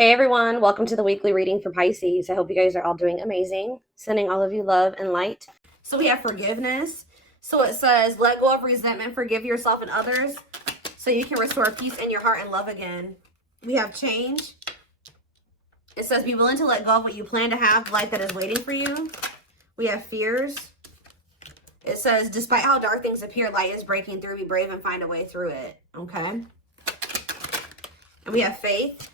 Hey everyone, welcome to the weekly reading for Pisces. I hope you guys are all doing amazing. Sending all of you love and light. So we have forgiveness. So it says, let go of resentment, forgive yourself and others so you can restore peace in your heart and love again. We have change. It says, be willing to let go of what you plan to have, life that is waiting for you. We have fears. It says, despite how dark things appear, light is breaking through. Be brave and find a way through it. Okay. And we have faith.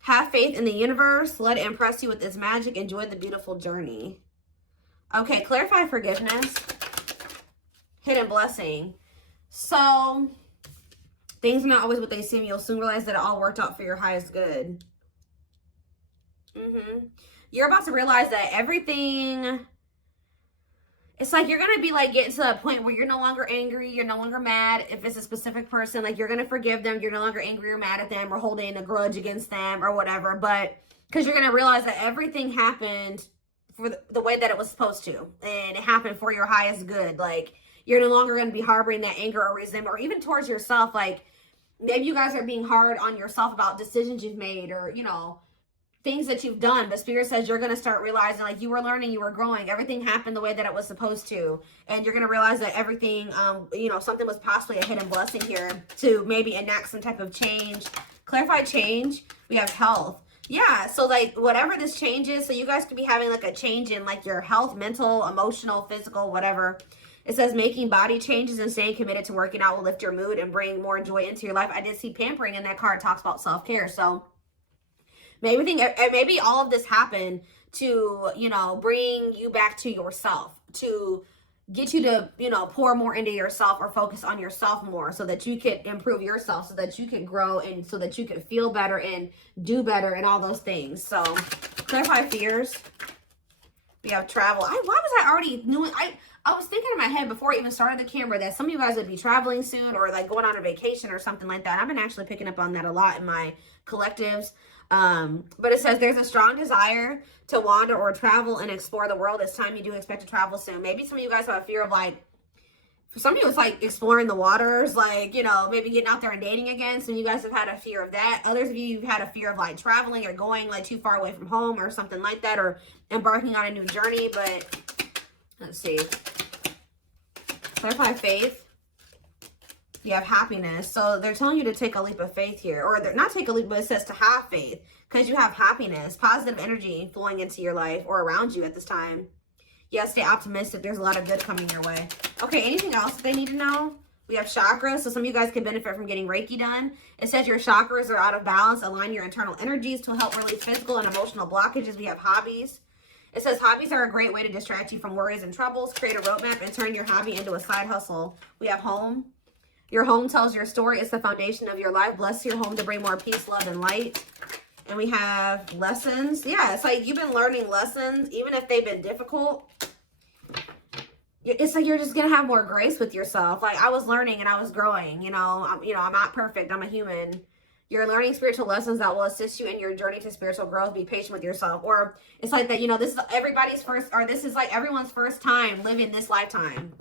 Have faith in the universe. Let it impress you with its magic. Enjoy the beautiful journey. Okay, clarify forgiveness. Hidden blessing. So, things are not always what they seem. You'll soon realize that it all worked out for your highest good. You're about to realize that everything... It's like you're going to be like getting to a point where you're no longer angry. You're no longer mad. If it's a specific person, like you're going to forgive them. You're no longer angry or mad at them or holding a grudge against them or whatever. But because you're going to realize that everything happened for the way that it was supposed to. And it happened for your highest good. Like you're no longer going to be harboring that anger or resentment or even towards yourself. Like maybe you guys are being hard on yourself about decisions you've made or, you know, things that you've done, but Spirit says you're going to start realizing like you were learning, you were growing, everything happened the way that it was supposed to, and you're going to realize that everything you know, something was possibly a hidden blessing here to maybe enact some type of change. Clarify change. We have health. Yeah, so like whatever this change is, so you guys could be having like a change in like your health, mental, emotional, physical, whatever. It says making body changes and staying committed to working out will lift your mood and bring more joy into your life. I did see pampering in that card. It talks about self-care. So maybe all of this happened to, you know, bring you back to yourself, to get you to, you know, pour more into yourself or focus on yourself more so that you can improve yourself, so that you can grow and so that you can feel better and do better and all those things. So clarify fears. We have travel. Why was I already doing? I was thinking in my head before I even started the camera that some of you guys would be traveling soon or like going on a vacation or something like that. I've been actually picking up on that a lot in my collectives. But it says there's a strong desire to wander or travel and explore the world. It's time you do expect to travel soon. Maybe some of you guys have a fear of like, for some of you it's like exploring the waters, like, you know, maybe getting out there and dating again. Some of you guys have had a fear of that. Others of you have had a fear of like traveling or going like too far away from home or something like that, or embarking on a new journey. But let's see. Clarify faith. You have happiness. So they're telling you to take a leap of faith here, or they're not take a leap, but it says to have faith because you have happiness, positive energy flowing into your life or around you at this time. Yeah, stay optimistic. There's a lot of good coming your way. Okay, anything else that they need to know? We have chakras. So some of you guys can benefit from getting Reiki done. It says your chakras are out of balance. Align your internal energies to help release physical and emotional blockages. We have hobbies. It says hobbies are a great way to distract you from worries and troubles. Create a roadmap and turn your hobby into a side hustle. We have home. Your home tells your story. It's the foundation of your life. Bless your home to bring more peace, love, and light. And we have lessons. Yeah, it's like you've been learning lessons, even if they've been difficult. It's like you're just going to have more grace with yourself. Like I was learning and I was growing. You know, I'm not perfect. I'm a human. You're learning spiritual lessons that will assist you in your journey to spiritual growth. Be patient with yourself. Or it's like that, you know, this is everybody's first, or this is like everyone's first time living this lifetime.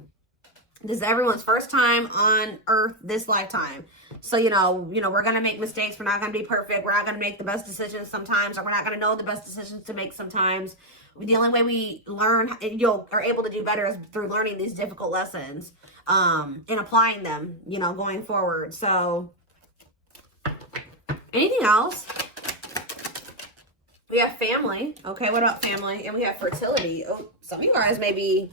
This is everyone's first time on earth this lifetime. So, you know, we're going to make mistakes. We're not going to be perfect. We're not going to make the best decisions sometimes, or we're not going to know the best decisions to make sometimes. The only way we learn and are able to do better is through learning these difficult lessons and applying them, you know, going forward. So anything else? We have family. Okay, what about family? And we have fertility. Oh, some of you guys may be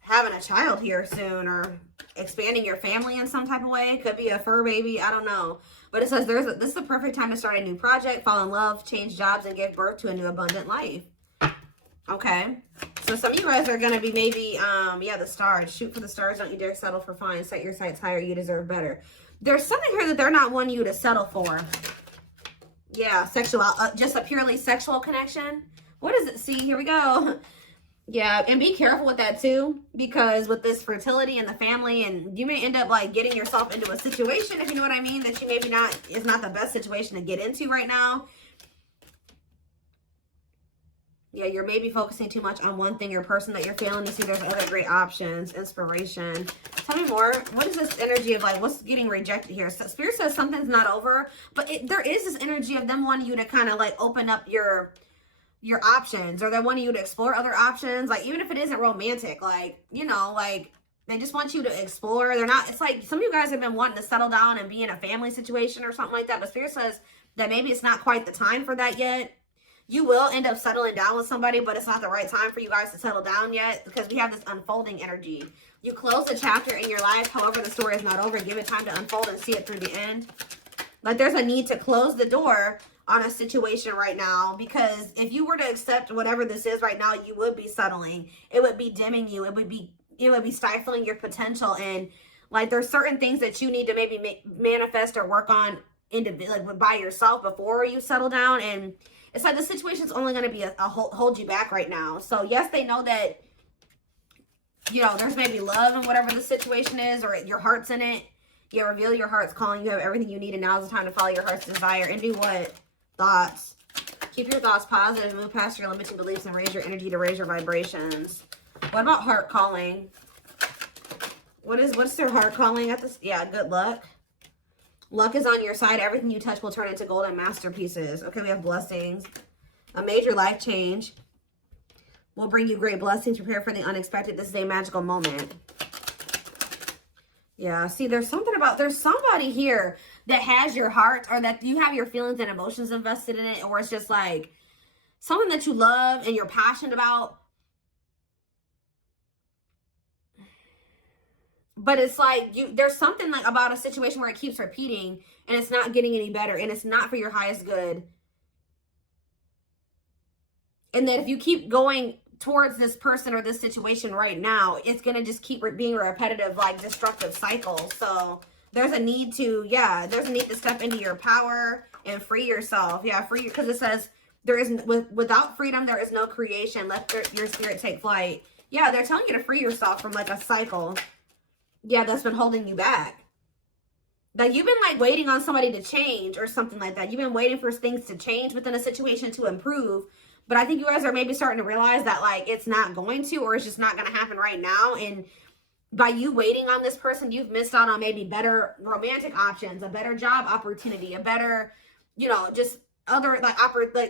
having a child here soon or expanding your family in some type of way. It could be a fur baby. I don't know. But it says this is the perfect time to start a new project, fall in love, change jobs, and give birth to a new abundant life. Okay. So some of you guys are going to be maybe, yeah, the stars. Shoot for the stars. Don't you dare settle for fine. Set your sights higher. You deserve better. There's something here that they're not wanting you to settle for. Yeah, sexual, just a purely sexual connection. What does it see? Here we go. Yeah, and be careful with that too, because with this fertility and the family, and you may end up like getting yourself into a situation, if you know what I mean, that you maybe is not the best situation to get into right now. Yeah, you're maybe focusing too much on one thing or person that you're failing to see there's other great options. Inspiration. Tell me more. What is this energy of like, what's getting rejected here? So Spirit says something's not over, but there is this energy of them wanting you to kind of like open up your options, or they're wanting you to explore other options. Like, even if it isn't romantic, like, you know, like, they just want you to explore. They're not, it's like some of you guys have been wanting to settle down and be in a family situation or something like that, but Spirit says that maybe it's not quite the time for that yet. You will end up settling down with somebody, but it's not the right time for you guys to settle down yet, because we have this unfolding energy. You close a chapter in your life. However, the story is not over. Give it time to unfold and see it through the end. Like, there's a need to close the door on a situation right now, because if you were to accept whatever this is right now, you would be settling. It would be dimming you. It would be stifling your potential. And like, there's certain things that you need to maybe manifest or work on like by yourself before you settle down. And it's like the situation's only going to be a hold you back right now. So yes, they know that, you know, there's maybe love in whatever the situation is, or your heart's in it. Yeah, reveal your heart's calling. You have everything you need, and now's the time to follow your heart's desire. And do what? Thoughts. Keep your thoughts positive, move past your limiting beliefs, and raise your energy to raise your vibrations. What about heart calling? What's their heart calling at this? Yeah, good luck. Luck is on your side. Everything you touch will turn into golden masterpieces. Okay, we have blessings. A major life change will bring you great blessings. Prepare for the unexpected. This is a magical moment. Yeah, see, there's somebody here that has your heart, or that you have your feelings and emotions invested in it, or it's just like something that you love and you're passionate about. But it's like there's something like about a situation where it keeps repeating and it's not getting any better, and it's not for your highest good. And that if you keep going towards this person or this situation right now, it's going to just keep being a repetitive, like, destructive cycle. So there's a need to, step into your power and free yourself. Yeah, free, because it says without freedom, there is no creation. Let your spirit take flight. Yeah, they're telling you to free yourself from like a cycle. Yeah, that's been holding you back. Like, you've been like waiting on somebody to change or something like that. You've been waiting for things to change within a situation to improve. But I think you guys are maybe starting to realize that like it's not going to, or it's just not going to happen right now. And by you waiting on this person, you've missed out on maybe better romantic options, a better job opportunity, a better, you know, just other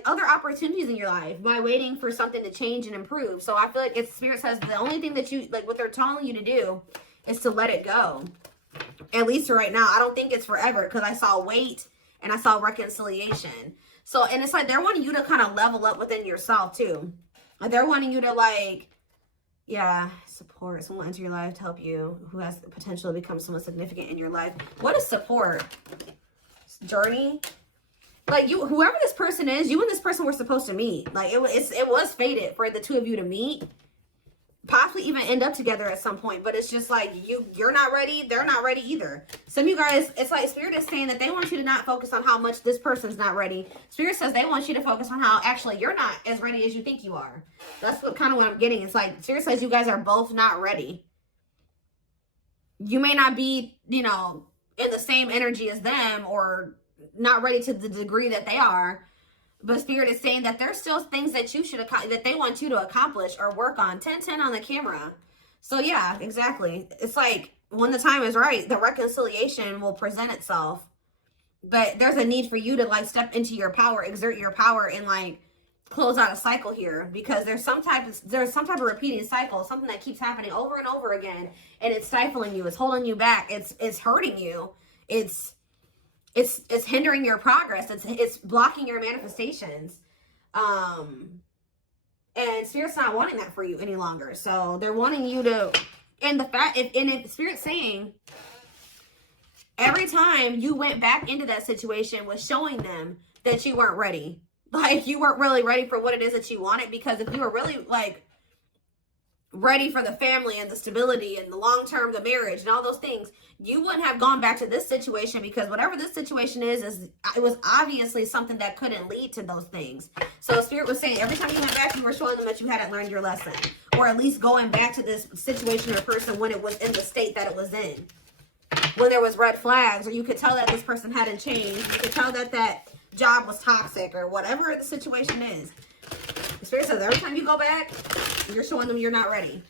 other opportunities in your life by waiting for something to change and improve. So I feel like it's Spirit says the only thing that you like, what they're telling you to do is to let it go. At least right now. I don't think it's forever, because I saw wait and I saw reconciliation. So, and it's like they're wanting you to kind of level up within yourself too. Like, they're wanting you to like, yeah, support someone into your life to help you who has the potential to become someone significant in your life. What is support? Journey? Like, whoever this person is, you and this person were supposed to meet. Like, it was fated for the two of you to meet. Possibly even end up together at some point, but it's just like you're not ready, they're not ready either. Some of you guys, it's like Spirit is saying that they want you to not focus on how much this person's not ready. Spirit says they want you to focus on how actually you're not as ready as you think you are. That's what I'm getting. It's like Spirit says you guys are both not ready. You may not be, you know, in the same energy as them, or not ready to the degree that they are. But Spirit is saying that there's still things that you should that they want you to accomplish or work on. 10-10 on the camera. So yeah, exactly. It's like when the time is right, the reconciliation will present itself. But there's a need for you to like step into your power, exert your power, and like close out a cycle here, because there's some type of repeating cycle, something that keeps happening over and over again, and it's stifling you, it's holding you back, it's hurting you, it's hindering your progress. It's blocking your manifestations. And Spirit's not wanting that for you any longer. So they're wanting you to, and if Spirit's saying every time you went back into that situation was showing them that you weren't ready. Like, you weren't really ready for what it is that you wanted, because if you were really like ready for the family and the stability and the long-term, the marriage and all those things, you wouldn't have gone back to this situation, because whatever this situation is it was obviously something that couldn't lead to those things. So Spirit was saying every time you went back, you were showing them that you hadn't learned your lesson, or at least going back to this situation or person when it was in the state that it was in, when there was red flags, or you could tell that this person hadn't changed, you could tell that that job was toxic, or whatever the situation is. Spirit says every time you go back, you're showing them you're not ready.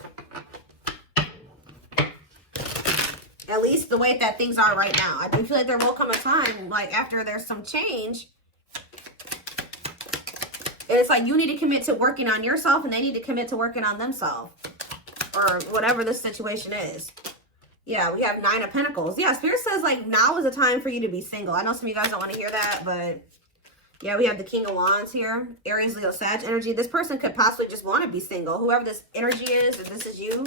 At least the way that things are right now. I do feel like there will come a time, like after there's some change, and it's like you need to commit to working on yourself and they need to commit to working on themselves. Or whatever this situation is. Yeah, we have 9 of Pentacles. Yeah, Spirit says like now is the time for you to be single. I know some of you guys don't want to hear that, but yeah, we have the King of Wands here. Aries, Leo, Sag energy. This person could possibly just want to be single. Whoever this energy is, if this is you.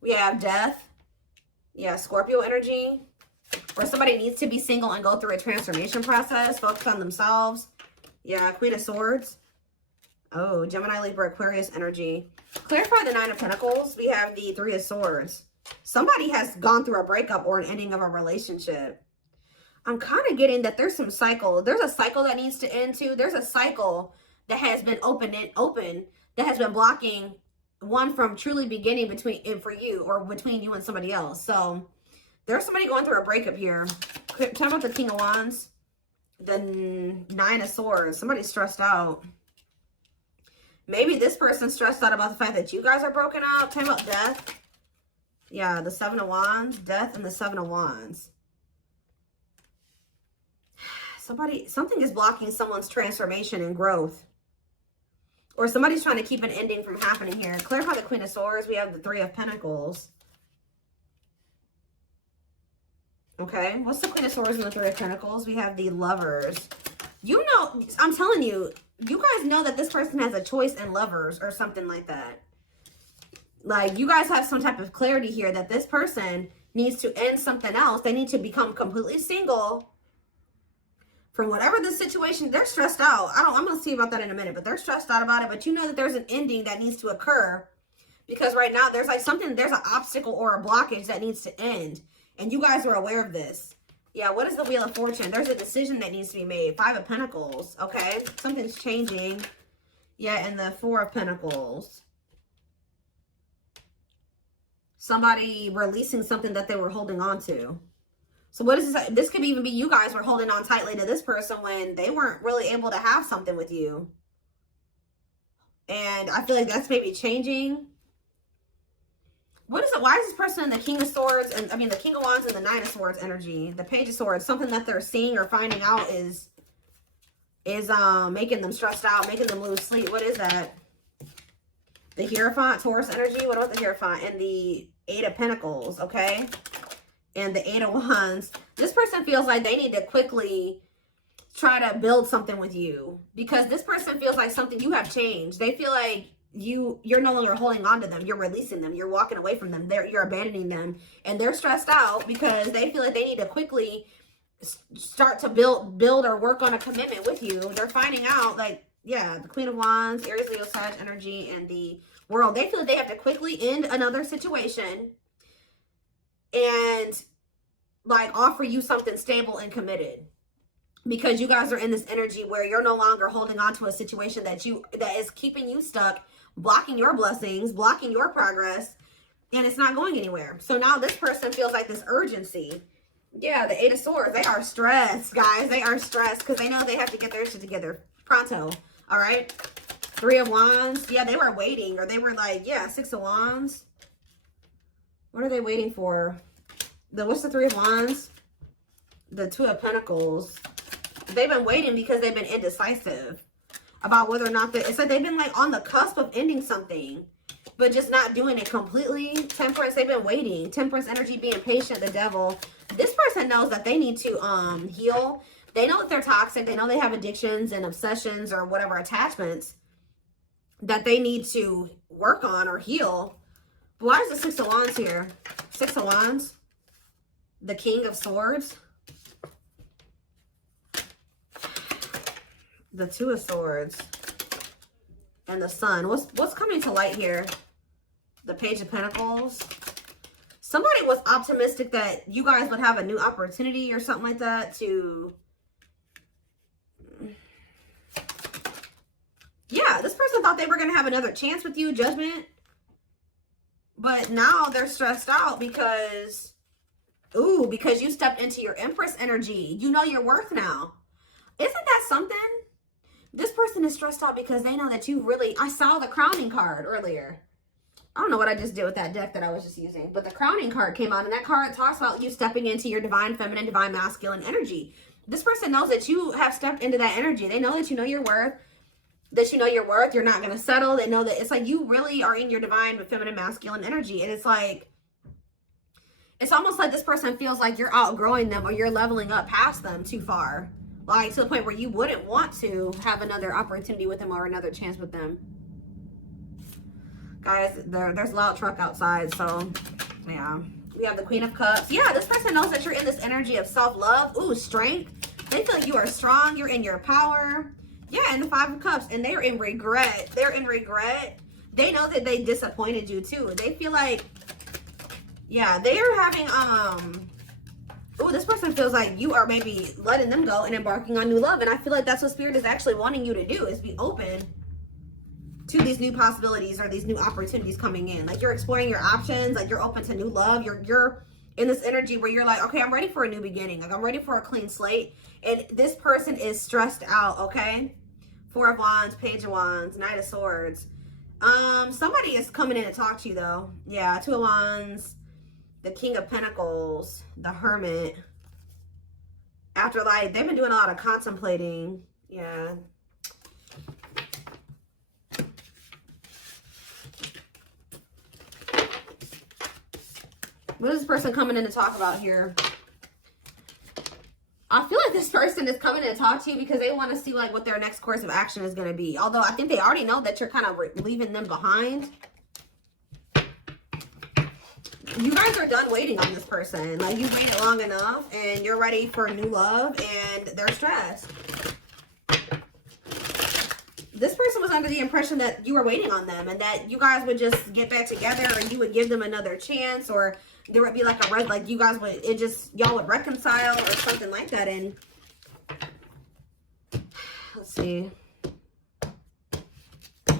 We have Death. Yeah, Scorpio energy. Or somebody needs to be single and go through a transformation process. Focus on themselves. Yeah, Queen of Swords. Oh, Gemini, Libra, Aquarius energy. Clarify the 9 of Pentacles. We have the 3 of Swords. Somebody has gone through a breakup or an ending of a relationship. I'm kind of getting that there's some cycle. There's a cycle that needs to end too. There's a cycle that has been open that has been blocking one from truly beginning for you or between you and somebody else. So there's somebody going through a breakup here. Talk about the King of Wands. The 9 of Swords. Somebody's stressed out. Maybe this person's stressed out about the fact that you guys are broken up. Talk about Death. Yeah, the 7 of Wands. Death and the 7 of Wands. Something is blocking someone's transformation and growth. Or somebody's trying to keep an ending from happening here. Clarify the Queen of Swords. We have the 3 of Pentacles. Okay, what's the Queen of Swords and the 3 of Pentacles? We have the Lovers. You know, I'm telling you, you guys know that this person has a choice in Lovers or something like that. Like, you guys have some type of clarity here that this person needs to end something else. They need to become completely single from whatever the situation. They're stressed out. I'm going to see about that in a minute, but they're stressed out about it. But you know that there's an ending that needs to occur because right now there's like there's an obstacle or a blockage that needs to end. And you guys are aware of this. Yeah, what is the Wheel of Fortune? There's a decision that needs to be made. 5 of Pentacles, okay? Something's changing. Yeah, and the 4 of Pentacles. Somebody releasing something that they were holding on to. So what is this? This could even be you guys were holding on tightly to this person when they weren't really able to have something with you. And I feel like that's maybe changing. What is it? Why is this person in the King of Swords and the King of Wands and the 9 of Swords energy? The Page of Swords, something that they're seeing or finding out is making them stressed out, making them lose sleep. What is that? The Hierophant, Taurus energy. What about the Hierophant? And the 8 of Pentacles, okay? And the 8 of Wands. This person feels like they need to quickly try to build something with you because this person feels like you have changed. They feel like you're no longer holding on to them. You're releasing them. You're walking away from them. You're abandoning them. And they're stressed out because they feel like they need to quickly start to build or work on a commitment with you. They're finding out, like, yeah, the Queen of Wands, Aries, Leo, Sag energy, and the World. They feel like they have to quickly end another situation and like offer you something stable and committed. Because you guys are in this energy where you're no longer holding on to a situation that is keeping you stuck, blocking your blessings, blocking your progress, and it's not going anywhere. So now this person feels like this urgency. Yeah, the 8 of Swords. They are stressed, guys. They are stressed because they know they have to get their shit together pronto. All right. 3 of Wands. Yeah, they were waiting, or they were like, yeah, 6 of Wands. What are they waiting for? What's the 3 of Wands? The 2 of Pentacles. They've been waiting because they've been indecisive about whether or not it's like they've been like on the cusp of ending something, but just not doing it completely. Temperance, they've been waiting. Temperance energy, being patient, the Devil. This person knows that they need to heal. They know that they're toxic. They know they have addictions and obsessions or whatever attachments that they need to work on or heal. But why is the 6 of Wands here? 6 of Wands. The King of Swords. The 2 of Swords. And the Sun. What's coming to light here? The Page of Pentacles. Somebody was optimistic that you guys would have a new opportunity or something like that to... Yeah, this person thought they were going to have another chance with you, Judgment. But now they're stressed out because... Ooh, because you stepped into your Empress energy. You know your worth now. Isn't that something? This person is stressed out because they know that you really, I saw the crowning card earlier. I don't know what I just did with that deck that I was just using, but the crowning card came out, and that card talks about you stepping into your divine feminine, divine masculine energy. This person knows that you have stepped into that energy. They know that you know your worth, you're not going to settle. They know that it's like you really are in your divine feminine, masculine energy. And it's like, it's almost like this person feels like you're outgrowing them or you're leveling up past them too far. Like to the point where you wouldn't want to have another opportunity with them or another chance with them. Guys, there's a loud truck outside, so yeah. We have the Queen of Cups. Yeah, this person knows that you're in this energy of self-love. Ooh, strength. They feel like you are strong. You're in your power. Yeah, and the Five of Cups. And they're in regret. They're in regret. They know that they disappointed you too. They feel like, yeah, they are having, ooh, this person feels like you are maybe letting them go and embarking on new love. And I feel like that's what Spirit is actually wanting you to do, is be open to these new possibilities or these new opportunities coming in. Like you're exploring your options, like you're open to new love. You're in this energy where you're like, okay, I'm ready for a new beginning. Like I'm ready for a clean slate. And this person is stressed out, okay? Four of Wands, Page of Wands, Knight of Swords. Somebody is coming in to talk to you though. Yeah, Two of Wands, the King of Pentacles, the Hermit. After like, they've been doing a lot of contemplating. Yeah. What is this person coming in to talk about here? I feel like this person is coming in to talk to you because they want to see like what their next course of action is going to be. Although I think they already know that you're kind of leaving them behind. You guys are done waiting on this person. Like you waited long enough and you're ready for new love and they're stressed. This person was under the impression that you were waiting on them and that you guys would just get back together or you would give them another chance, or there would be like a like you guys would, y'all would reconcile or something like that. And let's see,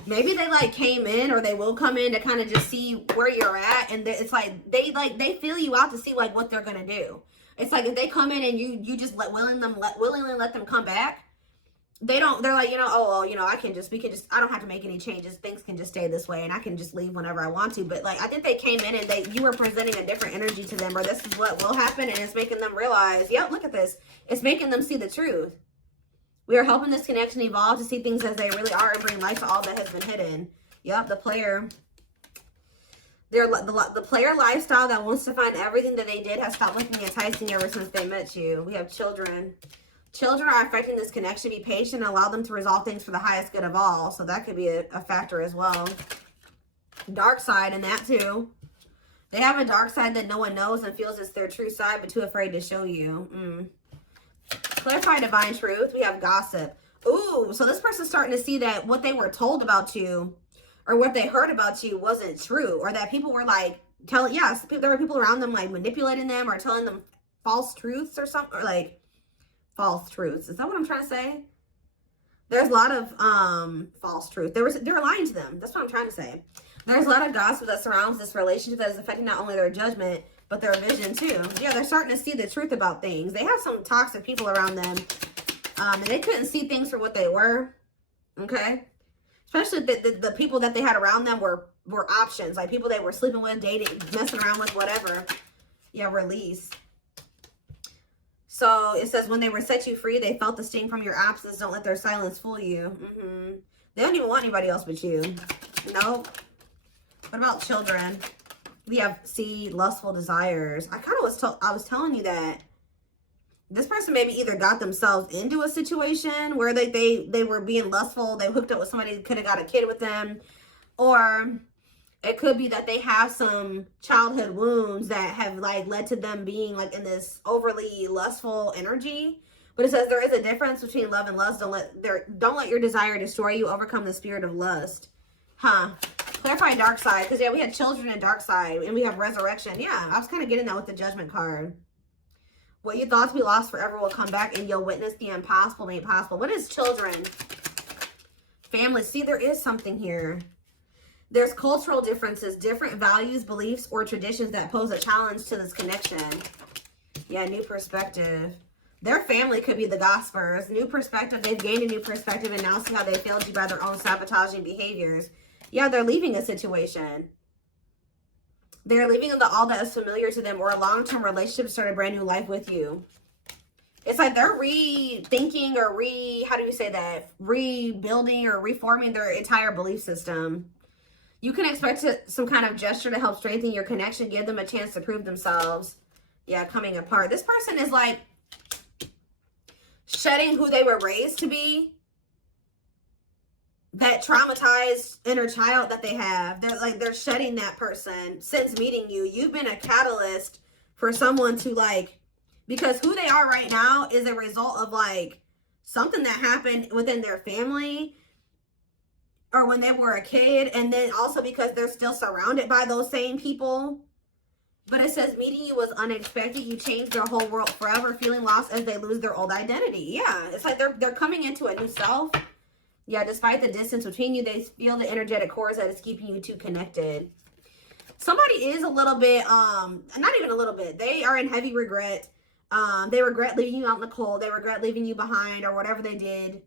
maybe they like came in, or they will come in to kind of just see where you're at. And it's like they feel you out to see like what they're gonna do. It's like if they come in and you just willingly let them come back. They're like, you know, oh, well, you know, I don't have to make any changes. Things can just stay this way and I can just leave whenever I want to. But like, I think they came in and you were presenting a different energy to them, or this is what will happen. And it's making them realize, yep, look at this. It's making them see the truth. We are helping this connection evolve to see things as they really are and bring light to all that has been hidden. Yep, the player. The player lifestyle that wants to find everything that they did has stopped looking enticing ever since they met you. We have children. Children are affecting this connection. Be patient and allow them to resolve things for the highest good of all. So that could be a factor as well. Dark side in that too. They have a dark side that no one knows and feels it's their true side, but too afraid to show you. Clarify divine truth. We have gossip. Ooh, so this person's starting to see that what they were told about you or what they heard about you wasn't true, or that people were like telling, yes, there were people around them like manipulating them or telling them false truths or something, or like false truths. Is that what I'm trying to say? There's a lot of false truth. They were lying to them. That's what I'm trying to say. There's a lot of gossip that surrounds this relationship that is affecting not only their judgment, but their vision too. Yeah, they're starting to see the truth about things. They have some toxic people around them. And they couldn't see things for what they were. Okay? Especially the people that they had around them were options. Like people they were sleeping with, dating, messing around with, whatever. Yeah, release. So it says, when they were set you free, they felt the sting from your absence. Don't let their silence fool you. They don't even want anybody else but you. Nope. What about children? We have C, lustful desires. I kind of was telling you that this person maybe either got themselves into a situation where they were being lustful. They hooked up with somebody who could have got a kid with them. Or it could be that they have some childhood wounds that have like led to them being like in this overly lustful energy. But it says there is a difference between love and lust. Don't let your desire destroy you. Overcome the spirit of lust. Clarify dark side. Because yeah, we had children and dark side, and we have resurrection. Yeah, I was kind of getting that with the judgment card. What you thought to be lost forever will come back, and you'll witness the impossible made possible. What is children? Family. See, there is something here. There's cultural differences, different values, beliefs, or traditions that pose a challenge to this connection. Yeah, new perspective. Their family could be the gossipers. New perspective. They've gained a new perspective and now see how they failed you by their own sabotaging behaviors. Yeah, they're leaving a situation. They're leaving all that is familiar to them, or a long-term relationship to start a brand new life with you. It's like they're rethinking or how do you say that? Rebuilding or reforming their entire belief system. You can expect some kind of gesture to help strengthen your connection, give them a chance to prove themselves. Yeah, coming apart. This person is like shedding who they were raised to be. That traumatized inner child that they have. They're shedding that person since meeting you. You've been a catalyst for someone to like, because who they are right now is a result of like something that happened within their family or when they were a kid. And then also because they're still surrounded by those same people. But it says meeting you was unexpected. You changed their whole world forever, feeling lost as they lose their old identity. Yeah, it's like they're coming into a new self. Yeah, despite the distance between you, they feel the energetic cords that is keeping you two connected. Somebody is a little bit, not even a little bit. They are in heavy regret. They regret leaving you out in the cold. They regret leaving you behind or whatever they did.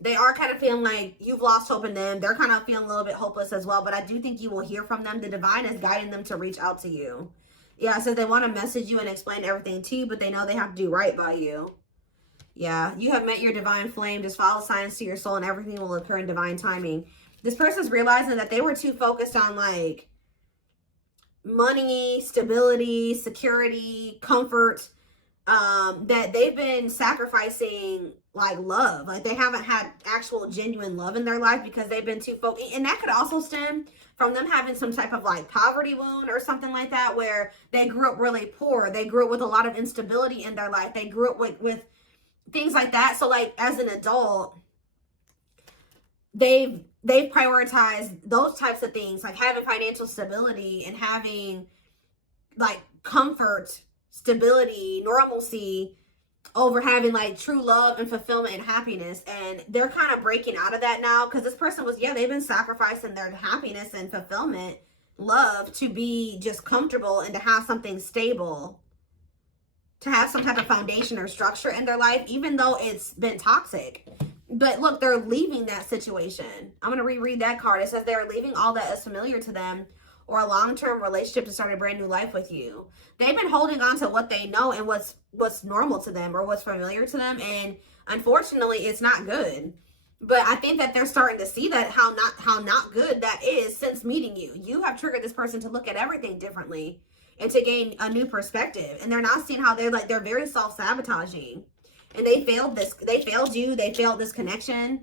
They are kind of feeling like you've lost hope in them. They're kind of feeling a little bit hopeless as well. But I do think you will hear from them. The divine is guiding them to reach out to you. Yeah, so they want to message you and explain everything to you, but they know they have to do right by you. Yeah, you have met your divine flame. Just follow signs to your soul and everything will occur in divine timing. This person's realizing that they were too focused on like money, stability, security, comfort, that they've been sacrificing like love. Like they haven't had actual genuine love in their life because they've been too focused. And that could also stem from them having some type of like poverty wound or something like that, where they grew up really poor. They grew up with a lot of instability in their life. They grew up with things like that. So like as an adult, they've prioritized those types of things, like having financial stability and having like comfort, stability, normalcy over having like true love and fulfillment and happiness. And they're kind of breaking out of that now because this person was, yeah, they've been sacrificing their happiness and fulfillment, love, to be just comfortable and to have something stable, to have some type of foundation or structure in their life, even though it's been toxic. But look, they're leaving that situation. I'm going to reread that card. It says they're leaving all that is familiar to them or a long-term relationship to start a brand new life with you. They've been holding on to what they know and what's normal to them or what's familiar to them. And unfortunately, it's not good. But I think that they're starting to see that how not good that is since meeting you. You have triggered this person to look at everything differently and to gain a new perspective. And they're not seeing how they're very self-sabotaging. And they failed you. They failed this connection.